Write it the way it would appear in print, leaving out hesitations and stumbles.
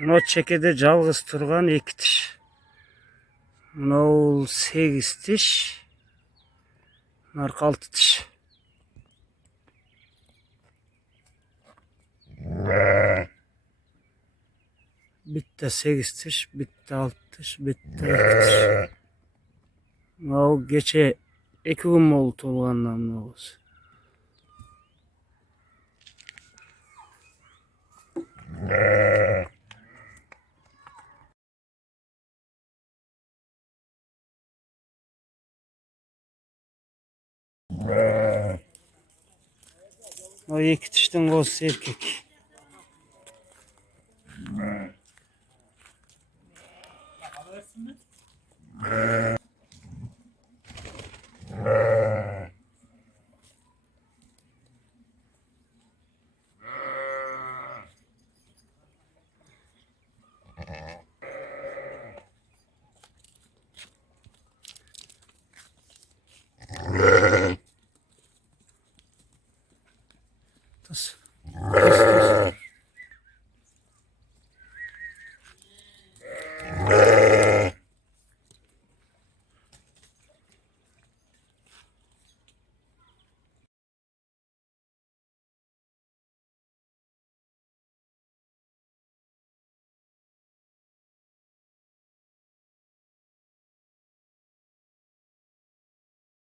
Мына чекеде жалгыз турган 2 тиш. Мынау 8 тиш. Наркы 6 тиш. Bitte 8 tiş, bitte 6 tiş, bitte 2 tiş. Mынау geçe 2 gün oldu tolgandan mынау. O 2 tişten qo'zi erkek. Tas.